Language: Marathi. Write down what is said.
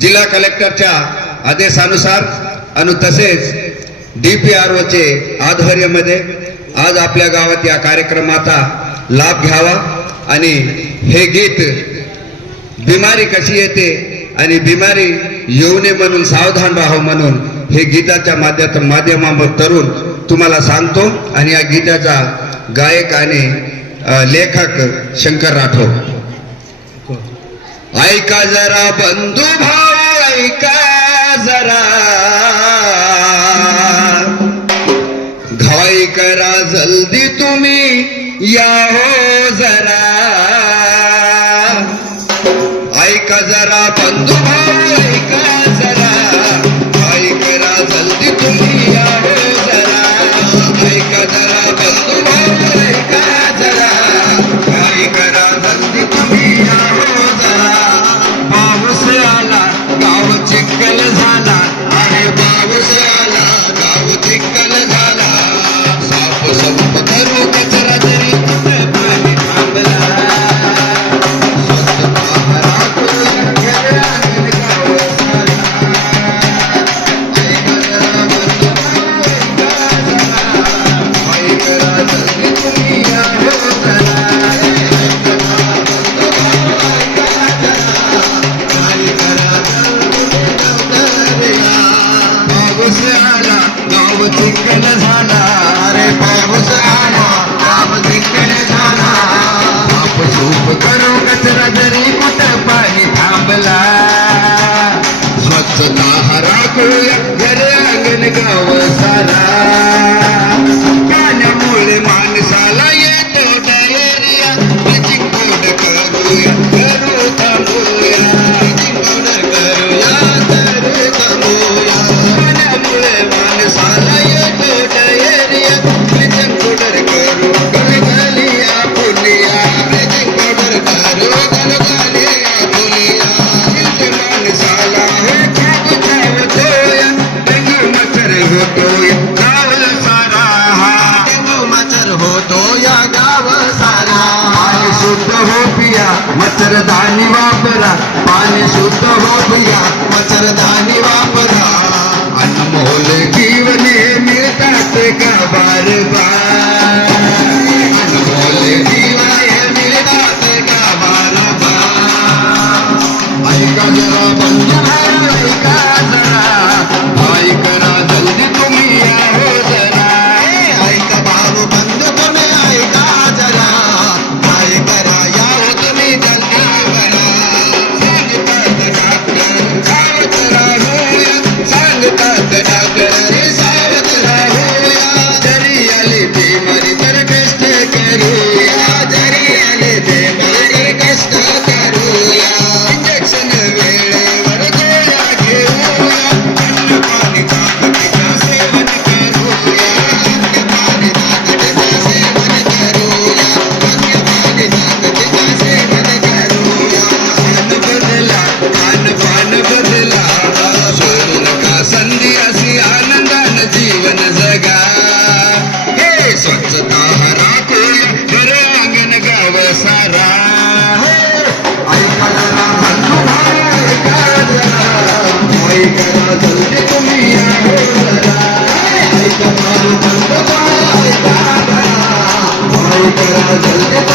जिल्हा कलेक्टरच्या आदेशानुसार आणि तसेच DPROचे आध्वर्यामध्ये आज आपल्या गावात या कार्यक्रमाचा लाभ घ्यावा आणि हे गीत बिमारी कशी येते आणि बिमारी येऊ नये म्हणून सावधान राहावं म्हणून हे गीताच्या माध्यमातून तुम्हाला सांगतो आणि या गीताचा गायक आणि लेखक शंकर राठोड। ऐका जरा बंधू भाऊ ऐका जरा घाई करा जल्दी तुम्ही या हो जरा ऐका जरा बंधू भाऊ ऐका जरा घाई करा जल्दी तुम्ही या हो जरा ऐका जरा बंधू भाऊ ऐका जरा घाई करा जल्दी तुम्ही या हो जरा पाऊस आला गाव चिखल झाला अरे पाऊस आला गाव चिखल झाला साप संप धरू कचरा तरी कुठे पाणी थांबला चिखल झाला अरे पाऊस आला गाव चिखल झाला साप सूप करू कचरा जरी कुठं पाणी थांबला स्वच्छता राखूया घर अंगण गाव सारा पाण्यामुळे माणसाला येतो डायरिया ब्लिचिंग पावडर करूया करू थांबूया ब्लिचिंग पावडर करूया करू थांबूया पाण्यामुळे माणसाला मच्छरदानी वापरा पाणी शुद्ध हो पिया मच्छरदानी वापरा अनमोल जीवन हे मिळतात का बार बार अनमोल जीवन हे मिळतात का बार बार ऐका जरा बंधू ऐका जरा भाई करा जल्दी तुम्ही या हो जरा ऐका भाऊ बंधू तुम्ही ऐका जरा भाई करा या हो तुम्ही जल्दी जल्दी